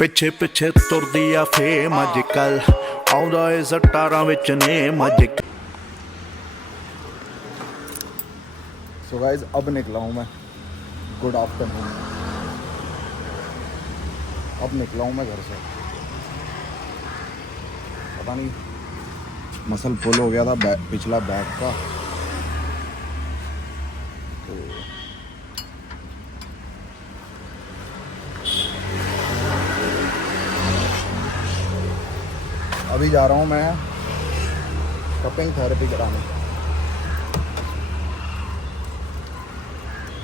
ਪਿੱਛੇ ਪਿੱਛੇ ਤੁਰਦੀ ਆ ਫੇਮ ਅੱਜ ਕੱਲ ਆਉਂਦਾ ਏ ਸਟਾਰਾਂ ਵਿੱਚ ਨੇਮ ਅੱਜ सो गाइस अब निकला हूँ मैं। Good afternoon. अब निकला हूँ मैं घर से। पता नहीं मसल फुल हो गया था पिछला बैग का, तो अभी जा रहा हूँ मैं कपिंग थेरेपी कराने।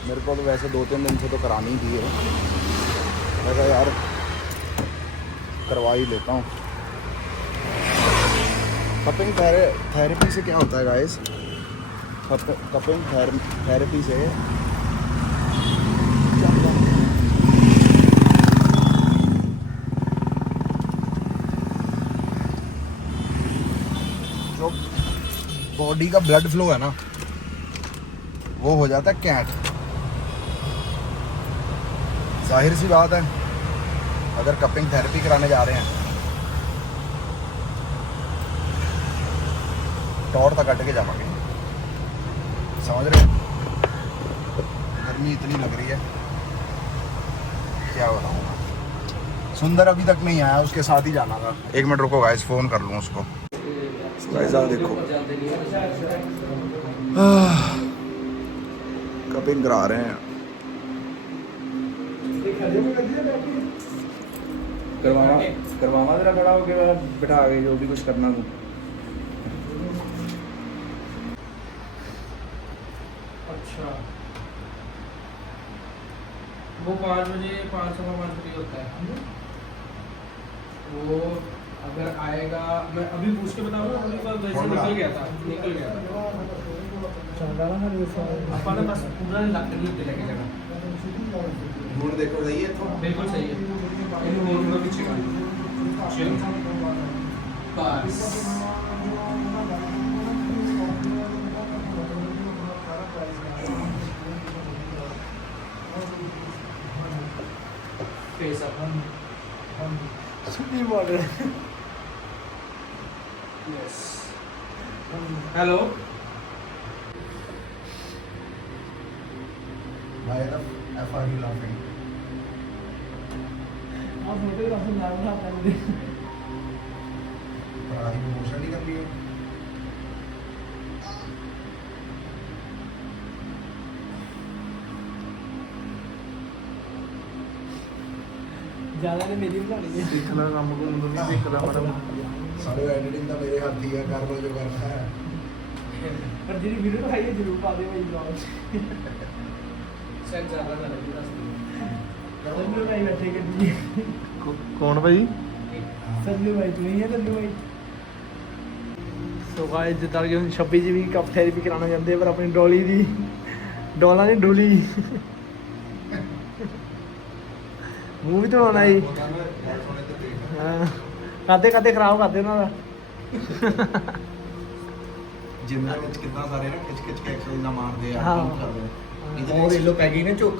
मेरे को तो वैसे 2-3 दिन से तो करानी थी है, मैं कहा यार करवा ही लेता हूँ। कपिंग थेरेपी से क्या होता है गाइस? कपिंग थेरेपी से जो बॉडी का ब्लड फ्लो है ना वो हो जाता है कैट। जाहिर सी बात है अगर कपिंग थेरेपी कराने जा रहे हैं टॉर तक कट के जावांगे, समझ रहे? गर्मी इतनी लग रही है क्या बताऊँ। सुंदर अभी तक नहीं आया, उसके साथ ही जाना था। 1 मिनट रुको गाइस, फोन कर लूँ उसको। गाइस आप देखो कपिंग करा रहे हैं। करवावा जरा खड़ा होके बिठा के जो भी कुछ करना हो। अच्छा, वो 5 बजे 5:15 बजे होता है वो। अगर आएगा मैं अभी पूछ के बताऊंगा। अभी वैसे निकल गया था अपन बस पूरा इलाके लेके जगह। मूड देखो सही है तो बिल्कुल सही है। इन मूड में पीछे का चलो बस। फेस अपन सुनी model. Yes hello Why the F are you laughing? आप फोटोग्राफर नाम ना कर दे। पढ़ाई प्रमोशन नहीं कर रही है। ज्यादा ने मेरी बनानी है। देखना काम को नहीं देखदा मैडम। सारे एडिटिंग का मेरे हाथ ही है, कर लो जो करना है। पर जी वीडियो दिखाई है जरूर पा दे भाई ब्लॉग। सेट ज्यादा ना लगे रास्ते। सल्लू भाई बैठे के लिए। कौन भाई? सल्लू भाई नहीं है सल्लू भाई। सो गाइस जितना कि 26 जी भी कप थेरेपी कराना चाहते पर अपनी डोली दी डोला नहीं डोली मूव भी तो होना ही। ਕਾਦੇ ਕਾਦੇ ਖਰਾਬ ਕਰਦੇ ਉਹਨਾਂ ਦਾ। ਜਿਮ ਦੇ ਵਿੱਚ ਕਿੰਨਾ ਸਾਰੇ ਨਾ ਖਿੱਚ ਖਿੱਚ ਕੇ ਐਕਸਰਸਾਈਜ਼ ਨਾ ਮਾਰਦੇ ਆ, ਹਾਂ। ਕੰਮ ਕਰਦੇ ਆ। ਉਹ ਵੇਲੋ ਪੈ ਗਈ ਨਾ ਚੁੱਕ।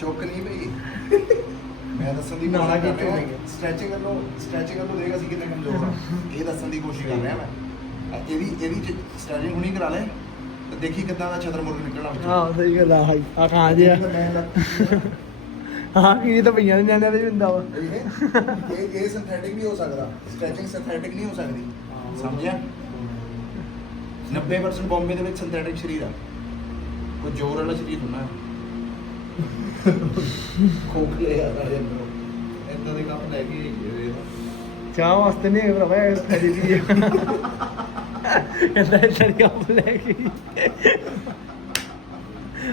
ਚੁੱਕ ਨਹੀਂ ਭਈ, ਮੈਂ ਦੱਸਣ ਦੀ ਨਾਲਾ ਕੋਸ਼ਿਸ਼ ਕਰ ਕਿੱਥੋਂ ਰਿਹਾ। ਹੋਈ ਹੈ? ਸਟ੍ਰੈਚਿੰਗ ਵੱਲੋਂ ਦੇਖ ਅਸੀਂ ਕਿੰਨੇ ਕਮਜ਼ੋਰ ਆ, ਇਹ ਦੱਸਣ ਦੀ ਕੋਸ਼ਿਸ਼ ਕਰ ਰਿਹਾ ਮੈਂ। ਇਹਦੀ ਸਟ੍ਰੈਚਿੰਗ ਹੁਣੀ ਕਰਾ ਲੈ ਤੇ ਦੇਖੀ ਕਿੱਦਾਂ ਦਾ ਛਤਰ ਮੁਰਗ ਨਿਕਲਣਾ ਵਿੱਚੋਂ। ਹਾਂ ਸਹੀ ਗੱਲ ਆ ਆ ਖਾਂ ਜਿਆ। ਹਾਂ ਕੀ ਤਾਂ ਪਈਆਂ ਨੇ ਨਿਆਣਿਆਂ ਦੇ ਵੀ ਹੁੰਦਾ ਵਾ। ਇਹ ਸਿੰਥੈਟਿਕ ਨਹੀਂ ਹੋ ਸਕਦਾ, ਸਟ੍ਰੈਚਿੰਗ ਸਿੰਥੈਟਿਕ ਨਹੀਂ ਹੋ ਸਕਦੀ, ਸਮਝਿਆ? 90% ਬੰਬੇ ਦੇ ਵਿੱਚ ਸਿੰਥੈਟਿਕ ਸਰੀਰ ਆ, ਕੋਈ ਜ਼ੋਰ ਵਾਲਾ ਸਰੀਰ ਹੁੰਦਾ ਹੈ। ਖੋਖਲੇ ਆ ਰਹੇ ਅੰਦਰੋਂ, ਏਦਾਂ ਦੇ ਕੰਮ ਲੈ ਕੇ ਚਾਹ ਵਾਸਤੇ ਨਹੀਂ ਭਰਾਵਾ ਇਹ ਥੈਰੇਪੀ ਆ। ਕਹਿੰਦਾ ਇਹ ਤੇਰੀ ਆਪ ਲੈ ਕੇ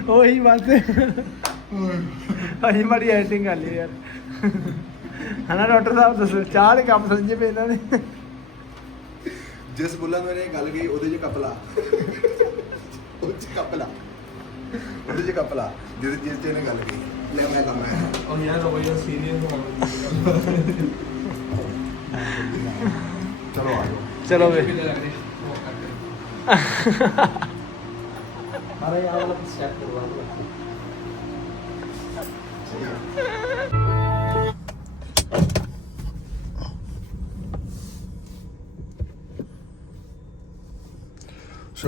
ਉਹੀ ਬਾਤ ਅਜੀ ਮਾੜੀ ਐਡਿਟਿੰਗ ਕਰ ਲਈ ਯਾਰ। ਹਨਾ ਡਾਕਟਰ ਸਾਹਿਬ ਦੱਸੋ ਚਾਹ ਦੇ ਕੰਮ ਸਮਝੇ ਪਏ ਇਹਨਾਂ ਨੇ। ਜਿਸ ਬੁੱਲਾਂ ਨੂੰ ਇਹਨੇ ਗੱਲ ਗਈ ਉਹਦੇ 'ਚ ਕਪਲਾ, ਉਹਦੇ 'ਚ ਕਪਲਾ ਜਿਸ 'ਚ ਇਹਨੇ ਗੱਲ ਗਈ ਲੈ ਮੈਂ ਕੰਮ ਹੈ। ਉਹ ਯਾਰ ਰੋਇਆ ਸੀਰੀਅਸ ਹੋ ਗਿਆ। ਚਲੋ ਆ ਜਾਓ। चलो वे अरे यार वाला स्टेप करवा दो।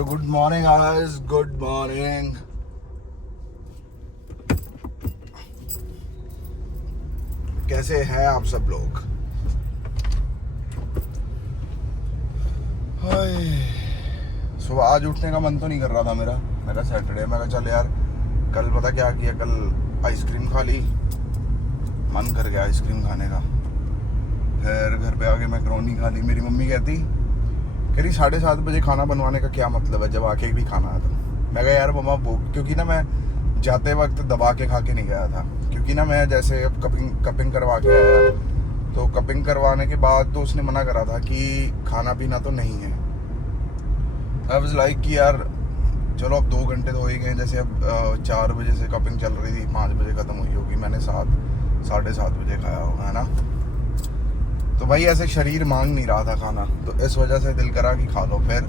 Good morning guys, good morning. कैसे हैं आप सब लोग? सुबह आज उठने का मन तो नहीं कर रहा था मेरा सैटरडे। मैं कहा चल यार, कल पता क्या किया, कल आइसक्रीम खा ली, मन कर गया आइसक्रीम खाने का। फिर घर पे आके मैकरोनी खा ली। मेरी मम्मी कहती 7:30 बजे खाना बनवाने का क्या मतलब है जब आके भी खाना है। तो मैं कहा यार मम्मा वो, क्योंकि ना मैं जाते वक्त दबा के खा के नहीं गया था, क्योंकि ना मैं जैसे अब कपिंग करवा के आया, तो कपिंग करवाने के बाद तो उसने मना करा था कि खाना पीना तो नहीं है। आई वाज लाइक कि यार चलो अब 2 घंटे तो हो ही गए। जैसे अब 4 बजे से कपिंग चल रही थी, 5 बजे ख़त्म हुई होगी, मैंने 7-7:30 बजे खाया होगा, है ना। तो भाई ऐसे शरीर मांग नहीं रहा था खाना, तो इस वजह से दिल करा कि खा लो। फिर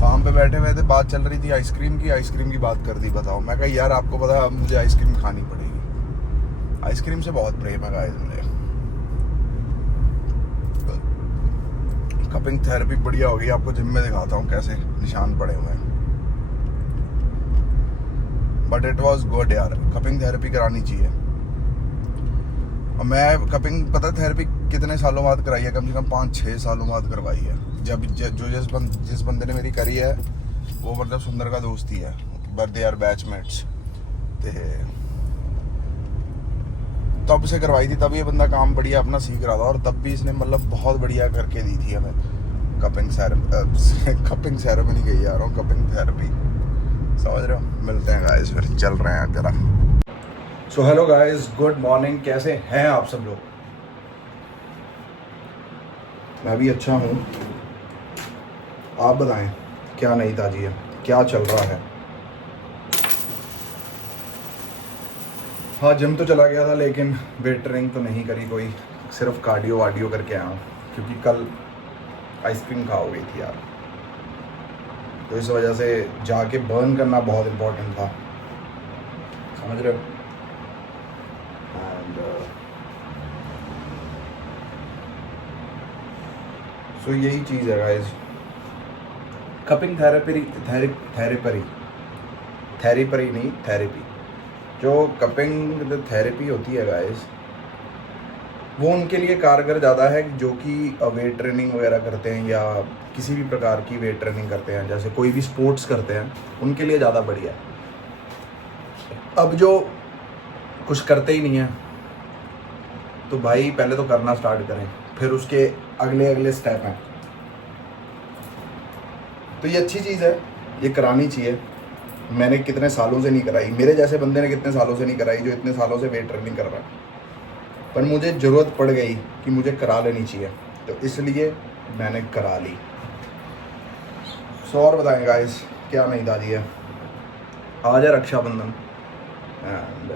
फार्म पे बैठे हुए थे, बात चल रही थी आइसक्रीम की बात कर दी। बताओ, मैं कहा यार आपको पता है मुझे आइसक्रीम खानी पड़ेगी। आइसक्रीम से बहुत प्रेम है गाइस मुझे। कपिंग थेरेपी बढ़िया होगी, आपको जिम में दिखाता हूँ कैसे निशान पड़े हुए हैं। बट इट वॉज गुड यार, कपिंग थेरेपी करानी चाहिए। और मैं कपिंग पता थेरेपी कितने सालों बाद कराई है, कम से कम 5-6 सालों बाद करवाई है। जब जिस बंदे ने मेरी करी है वो मतलब सुंदर का दोस्त ही है, बट दे आर बैचमेट्स। तब से करवाई थी, तब ये बंदा काम बढ़िया अपना सीख रहा था, और तब भी इसने मतलब बहुत बढ़िया करके दी थी हमें कपिंग सेरेमनी कही जा रहा हूँ, कपिंग थेरेपी, समझ रहे हो। मिलते हैं गाइस, फिर चल रहे हैं जरा। So hello guys, good morning. कैसे हैं आप सब लोग? मैं भी अच्छा हूँ। आप बताएं क्या नई ताजी है, क्या चल रहा है? हाँ, जिम तो चला गया था, लेकिन वेट ट्रेनिंग तो नहीं करी कोई, सिर्फ कार्डियो वार्डियो करके आया हूँ, क्योंकि कल आइसक्रीम खा हो गई थी यार। तो इस वजह से जाके बर्न करना बहुत इम्पोर्टेंट था, समझ रहे हो। एंड सो यही चीज़ है गाइस। कपिंग थेरेपी नहीं, थेरेपी। जो कपिंग थेरेपी होती है गाइस, वो उनके लिए कारगर ज़्यादा है जो कि वेट ट्रेनिंग वगैरह करते हैं, या किसी भी प्रकार की वेट ट्रेनिंग करते हैं, जैसे कोई भी स्पोर्ट्स करते हैं, उनके लिए ज़्यादा बढ़िया है। अब जो कुछ करते ही नहीं है, तो भाई पहले तो करना स्टार्ट करें, फिर उसके अगले स्टेप हैं। तो ये अच्छी चीज़ है, ये करानी चाहिए। मैंने कितने सालों से नहीं कराई, मेरे जैसे बंदे ने कितने सालों से नहीं कराई जो इतने सालों से वेट ट्रेनिंग कर रहा है, पर मुझे ज़रूरत पड़ गई कि मुझे करा लेनी चाहिए, तो इसलिए मैंने करा ली। सो और बताएं गाइस, क्या नई ताजी है? आज है रक्षाबंधन, एंड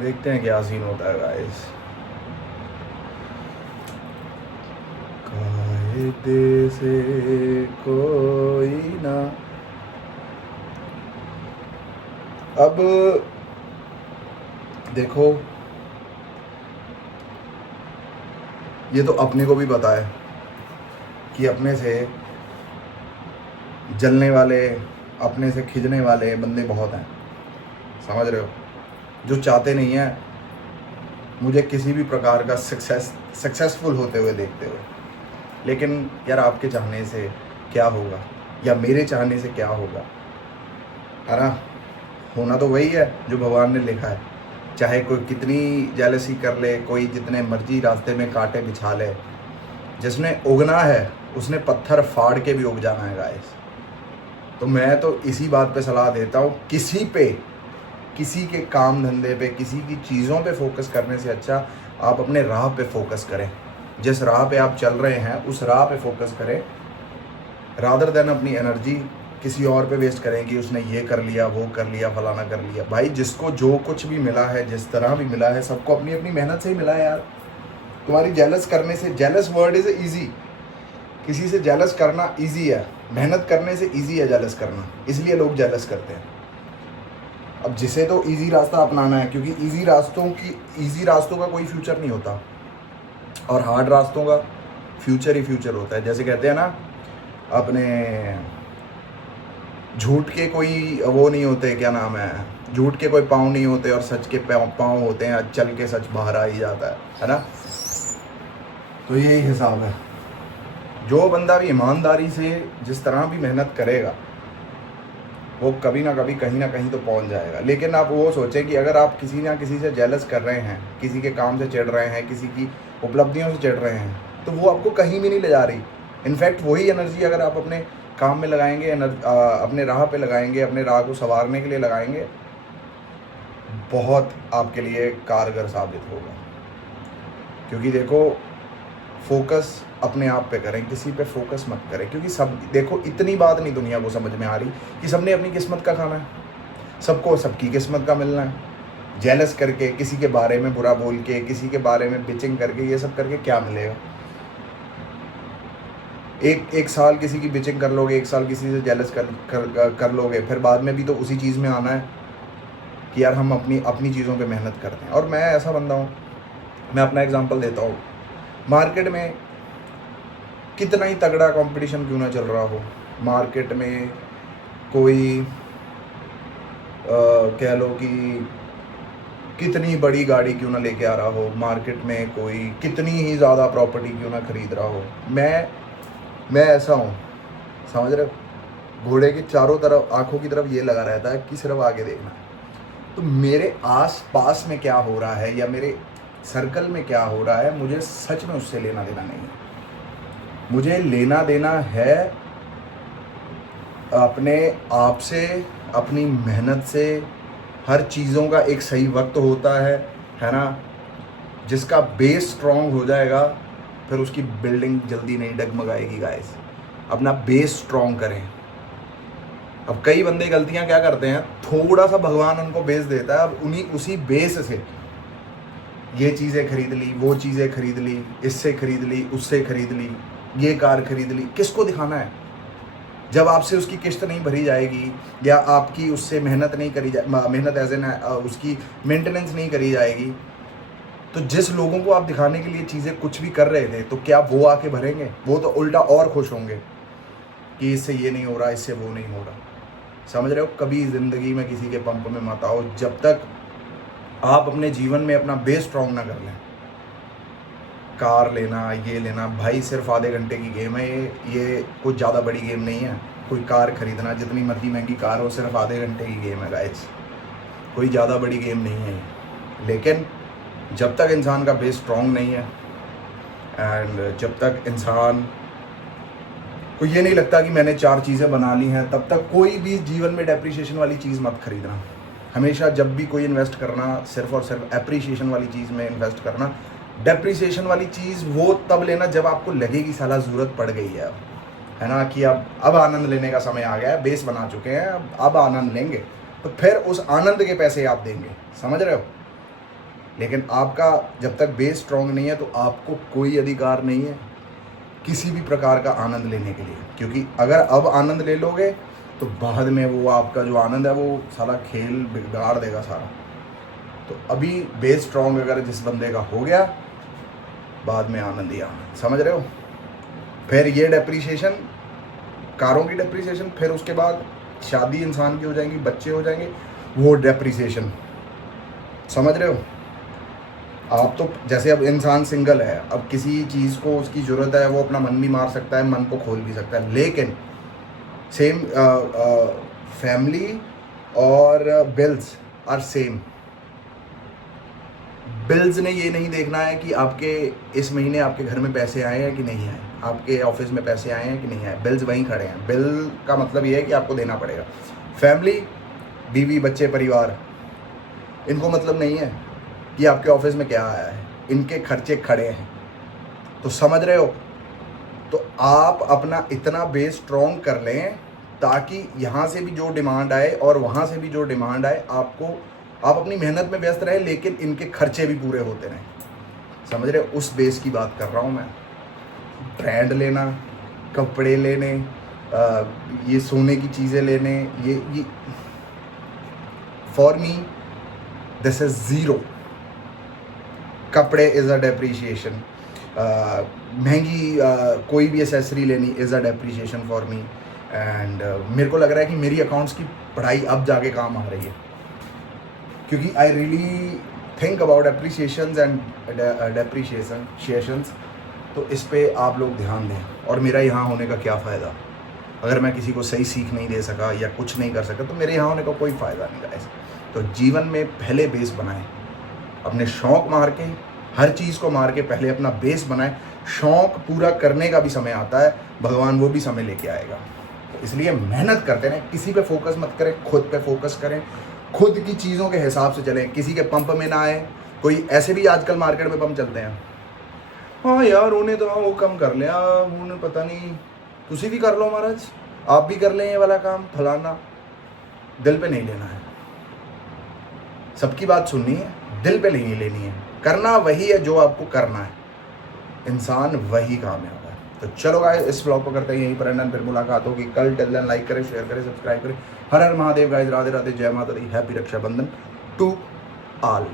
देखते हैं क्या सीन होता है गाइस। कायदे से कोई ना, अब देखो ये तो अपने को भी पता है कि अपने से जलने वाले, अपने से खिंचने वाले बंदे बहुत हैं, समझ रहे हो, जो चाहते नहीं हैं मुझे किसी भी प्रकार का सक्सेसफुल होते हुए देखते हुए। लेकिन यार आपके चाहने से क्या होगा, या मेरे चाहने से क्या होगा, है ना। होना तो वही है जो भगवान ने लिखा है, चाहे कोई कितनी जेलसी कर ले, कोई जितने मर्जी रास्ते में कांटे बिछा ले, जिसने उगना है उसने पत्थर फाड़ के भी उग जाना है गाइस। तो मैं तो इसी बात पे सलाह देता हूँ, किसी के काम धंधे पे, किसी की चीज़ों पे फोकस करने से अच्छा आप अपने राह पे फोकस करें। जिस राह पे आप चल रहे हैं उस राह पे फोकस करें, रादर देन अपनी एनर्जी किसी और पे वेस्ट करें कि उसने ये कर लिया, वो कर लिया, फलाना कर लिया। भाई जिसको जो कुछ भी मिला है, जिस तरह भी मिला है, सबको अपनी अपनी मेहनत से ही मिला है यार। तुम्हारी जेलस करने से, जेलस वर्ड इज़ ईजी, किसी से जेलस करना ईजी है, मेहनत करने से ईजी है जेलस करना, इसलिए लोग जेलस करते हैं। अब जिसे तो ईजी रास्ता अपनाना है, क्योंकि ईजी रास्तों का कोई फ्यूचर नहीं होता, और हार्ड रास्तों का फ्यूचर ही फ्यूचर होता है। जैसे कहते हैं ना अपने झूठ के कोई वो नहीं होते, क्या नाम है, झूठ के कोई पाँव नहीं होते और सच के पाँव होते हैं, चल के सच बाहर आ ही जाता है ना। तो यही हिसाब है। जो बंदा भी ईमानदारी से जिस तरह भी मेहनत करेगा वो कभी ना कभी कहीं ना कहीं तो पहुंच जाएगा। लेकिन आप वो सोचें कि अगर आप किसी ना किसी से जेलस कर रहे हैं, किसी के काम से चिढ़ रहे हैं, किसी की उपलब्धियों से चिढ़ रहे हैं, तो वो आपको कहीं भी नहीं ले जा रही। इनफैक्ट वही एनर्जी अगर आप अपने काम में लगाएंगे, अपने राह पे लगाएंगे, अपने राह को संवारने के लिए लगाएंगे, बहुत आपके लिए कारगर साबित होगा। क्योंकि देखो, फोकस अपने आप पे करें, किसी पे फोकस मत करें। क्योंकि सब, देखो, इतनी बात नहीं दुनिया को समझ में आ रही कि सबने अपनी किस्मत का खाना है, सबको सबकी किस्मत का मिलना है। जेलस करके, किसी के बारे में बुरा बोल के, किसी के बारे में बिचिंग करके, ये सब करके क्या मिलेगा? एक साल किसी की बिचिंग कर लोगे, एक साल किसी से जेलस कर लोगे, फिर बाद में भी तो उसी चीज़ में आना है कि यार हम अपनी चीज़ों पे मेहनत करते हैं। और मैं ऐसा बंदा हूँ, मैं अपना एग्जांपल देता हूँ। मार्केट में कितना ही तगड़ा कंपटीशन क्यों ना चल रहा हो, मार्केट में कोई कह लो कि कितनी बड़ी गाड़ी क्यों ना लेके आ रहा हो, मार्केट में कोई कितनी ही ज़्यादा प्रॉपर्टी क्यों ना खरीद रहा हो, मैं ऐसा हूँ, समझ रहे हो? घोड़े के चारों तरफ, आंखों की तरफ ये लगा रहता है कि सिर्फ आगे देखना है। तो मेरे आस पास में क्या हो रहा है या मेरे सर्कल में क्या हो रहा है, मुझे सच में उससे लेना देना नहीं है। मुझे लेना देना है अपने आप से, अपनी मेहनत से। हर चीज़ों का एक सही वक्त होता है ना। जिसका बेस स्ट्रॉन्ग हो जाएगा फिर उसकी बिल्डिंग जल्दी नहीं डगमगाएगी। गाइस, अपना बेस स्ट्रॉन्ग करें। अब कई बंदे गलतियां क्या करते हैं, थोड़ा सा भगवान उनको बेस देता है, अब उसी बेस से ये चीज़ें खरीद ली, वो चीज़ें खरीद ली, इससे खरीद ली, उससे खरीद ली, ये कार खरीद ली। किसको दिखाना है? जब आपसे उसकी किस्त नहीं भरी जाएगी या आपकी उससे मेहनत नहीं करी मेहनत एज एन उसकी मेंटेनेंस नहीं करी जाएगी, तो जिस लोगों को आप दिखाने के लिए चीज़ें कुछ भी कर रहे थे, तो क्या वो आके भरेंगे? वो तो उल्टा और खुश होंगे कि इससे ये नहीं हो रहा, इससे वो नहीं हो रहा। समझ रहे हो? कभी ज़िंदगी में किसी के पंप में मत आओ जब तक आप अपने जीवन में अपना बेस स्ट्रॉन्ग ना कर लें। कार लेना, ये लेना, भाई सिर्फ आधे घंटे की गेम है ये कुछ ज़्यादा बड़ी गेम नहीं है। कोई कार खरीदना, जितनी मर्जी महंगी कार हो, सिर्फ आधे घंटे की गेम है गाइस, कोई ज़्यादा बड़ी गेम नहीं है। लेकिन जब तक इंसान का बेस स्ट्रॉन्ग नहीं है एंड जब तक इंसान को ये नहीं लगता कि मैंने 4 चीज़ें बना ली हैं, तब तक कोई भी जीवन में डेप्रिसिएशन वाली चीज़ मत खरीदना। हमेशा जब भी कोई इन्वेस्ट करना, सिर्फ और सिर्फ एप्रिसिएशन वाली चीज़ में इन्वेस्ट करना। डेप्रिसिएशन वाली चीज़ वो तब लेना जब आपको लगे कि साला ज़रूरत पड़ गई है ना, कि अब आनंद लेने का समय आ गया है, बेस बना चुके हैं, अब आनंद लेंगे, तो फिर उस आनंद के पैसे आप देंगे। समझ रहे हो? लेकिन आपका जब तक बेस स्ट्रॉन्ग नहीं है तो आपको कोई अधिकार नहीं है किसी भी प्रकार का आनंद लेने के लिए। क्योंकि अगर अब आनंद ले लोगे तो बाद में वो आपका जो आनंद है वो साला खेल बिगाड़ देगा सारा। तो अभी बेस स्ट्रॉन्ग अगर जिस बंदे का हो गया, बाद में आनंद ही आनंद। समझ रहे हो? फिर ये डेप्रिसिएशन, कारों की डेप्रिसिएशन, फिर उसके बाद शादी इंसान की हो जाएंगी, बच्चे हो जाएंगे, वो डेप्रिसिएशन। समझ रहे हो? आप तो जैसे अब इंसान सिंगल है, अब किसी चीज़ को उसकी ज़रूरत है, वो अपना मन भी मार सकता है, मन को खोल भी सकता है। लेकिन सेम फैमिली और बिल्स आर सेम। बिल्स ने ये नहीं देखना है कि आपके इस महीने आपके घर में पैसे आए हैं कि नहीं आए, आपके ऑफिस में पैसे आए हैं कि नहीं आए, बिल्स वहीं खड़े हैं। बिल का मतलब ये है कि आपको देना पड़ेगा। फैमिली, बीवी, बच्चे, परिवार, इनको मतलब नहीं है कि आपके ऑफिस में क्या आया है, इनके खर्चे खड़े हैं। तो समझ रहे हो? तो आप अपना इतना बेस स्ट्रॉन्ग कर लें ताकि यहाँ से भी जो डिमांड आए और वहाँ से भी जो डिमांड आए, आप अपनी मेहनत में व्यस्त रहें, लेकिन इनके खर्चे भी पूरे होते रहें। समझ रहे हो? उस बेस की बात कर रहा हूँ मैं। ब्रांड लेना, कपड़े लेने, ये सोने की चीज़ें लेने, ये for me this is zero. कपड़े इज़ अ डेप्रिसिएशन। महंगी कोई भी एसेसरी लेनी is a depreciation for me. And मेरे को लग रहा है कि मेरी अकाउंट्स की पढ़ाई अब जाके काम आ रही है, क्योंकि I really think about appreciations and depreciations. तो इस पे आप लोग ध्यान दें। और मेरा यहाँ होने का क्या फ़ायदा अगर मैं किसी को सही सीख नहीं दे सका या कुछ नहीं कर सका, तो मेरे यहाँ होने का कोई फ़ायदा नहीं गाइस। तो जीवन में पहले बेस बनाएं, अपने शौक़ मार के, हर चीज़ को मार के पहले अपना बेस बनाएं। शौक़ पूरा करने का भी समय आता है, भगवान वो भी समय लेके आएगा। तो इसलिए मेहनत करते रहें, किसी पे फोकस मत करें, खुद पे फोकस करें, खुद की चीज़ों के हिसाब से चलें, किसी के पंप में ना आए। कोई ऐसे भी आजकल मार्केट में पंप चलते हैं, हाँ यार उन्हें तो वो कम कर लिया, उन्हें पता नहीं, तुसी भी कर लो महाराज, आप भी कर लें ये वाला काम फलाना। दिल पे नहीं लेना है, सबकी बात सुननी है, दिल पे नहीं लेनी है। करना वही है जो आपको करना है, इंसान वही कामयाब है। तो चलो गाइस, इस व्लॉग को करते हैं यहीं पर एंड, फिर मुलाकात होगी कल। टिल देन लाइक करें, शेयर करें, सब्सक्राइब करें। हर हर महादेव गाइस, राधे राधे, जय माता दी, हैप्पी रक्षाबंधन टू ऑल।